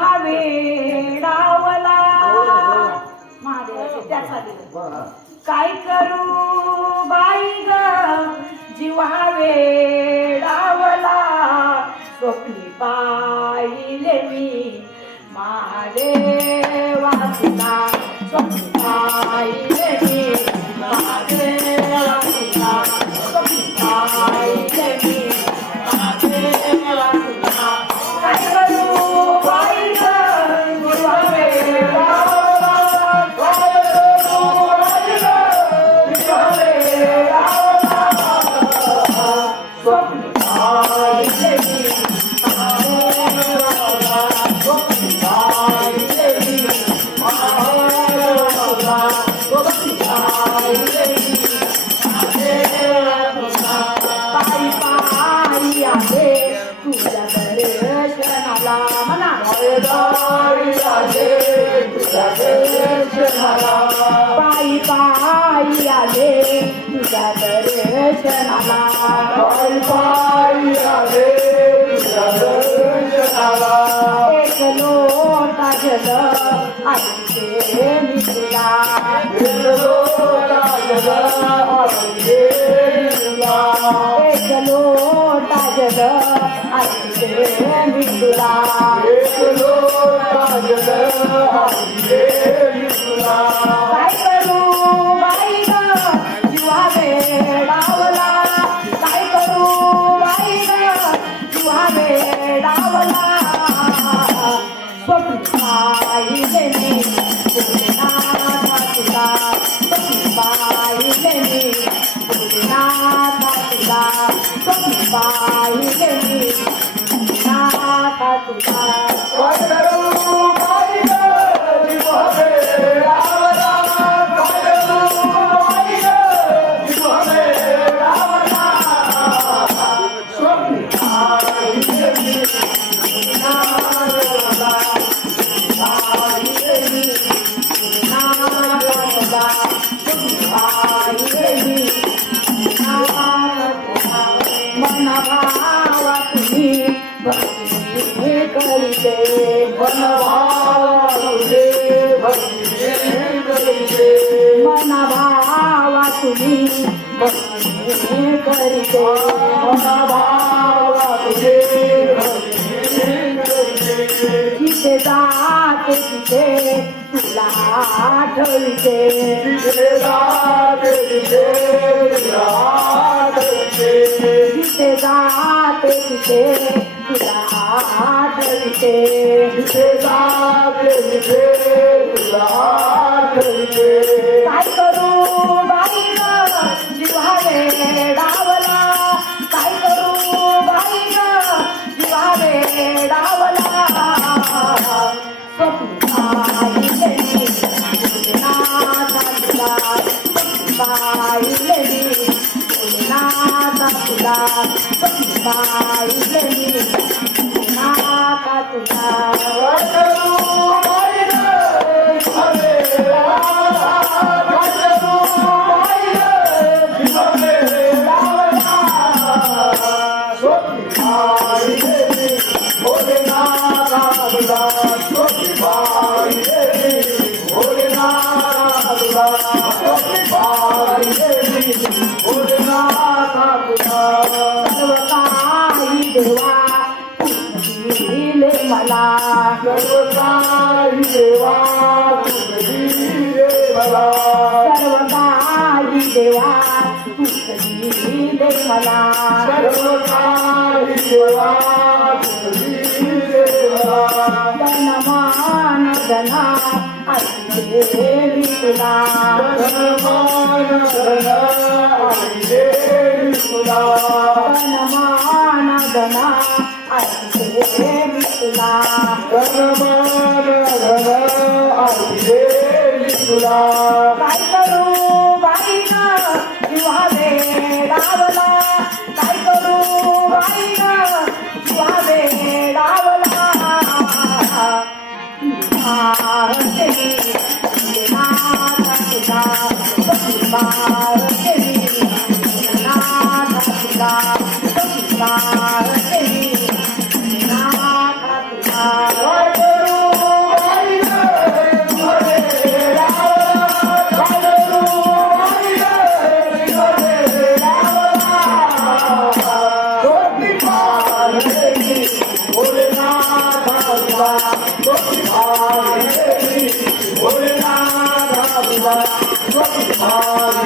हा वेडावला महादेवाचे त्याचा काय करू बाई ग जीव हा वेडावला स्वप्नी पाहिले मी महादेवा तुला स्वप्नी पाहिले मी महादेवा तुला स्वप्नी पाहिले मी महादेवा तुला काय करू बाई ग जीव हा वेडावला पायी पायी आले तुझ्या दर्शनाला पायी पायी आले तुझ्या दर्शनाला एक लोटा जल आईचे मी तुला एक लोटा जल आईचे मी तुला एक लोटा जल आईचे मी तुला एक लोटा जल आईचे मी तुला काय करू बाई ग जीवा वेडावला काय करू बाई ग जीवा वेडावला स्वप्न पाहिले मी भोलेनाथा तुला स्वप्न पाहिले मी भोलेनाथा तुला स्वप्न पाहिले मी भोलेनाथा तुला काय करू बाई ग जीवा वेडावला मनभावा तुम्ही भक्ती करीते मनभावा मनभावा तुम्ही भक्ती करीते मनभावा जिथे जाते तिथे तुला आठवते जिथे जाते तिथे तुला आठवते जिथे जाते तिथे तुला आठवते जिथे जाते तिथे तुला आठवते काय करू बाई ग जीवा वेडावला काय करू बाई ग जीवा वेडावला स्वप्न पाहिले मी भोलेनाथा तुला स्वप्न पाहिले मी भोलेनाथा तुला स्वप्न पाहिले मी भोलेनाथा तुला काय करू बाई ग देवा दिले मला सर्व काही देवा दिले मला सर्व काही देवा दिले मला सर्व काही देवा दिले मला धन मान धना आईले मी तुला धन मान धना आईले मी तुला धन मान धना आईले मी तुला धन मान धना आईले मी तुला काय करू बाई ग जीवा वेडावला काय करू बाई ग जीवा वेडावला काय करू माझी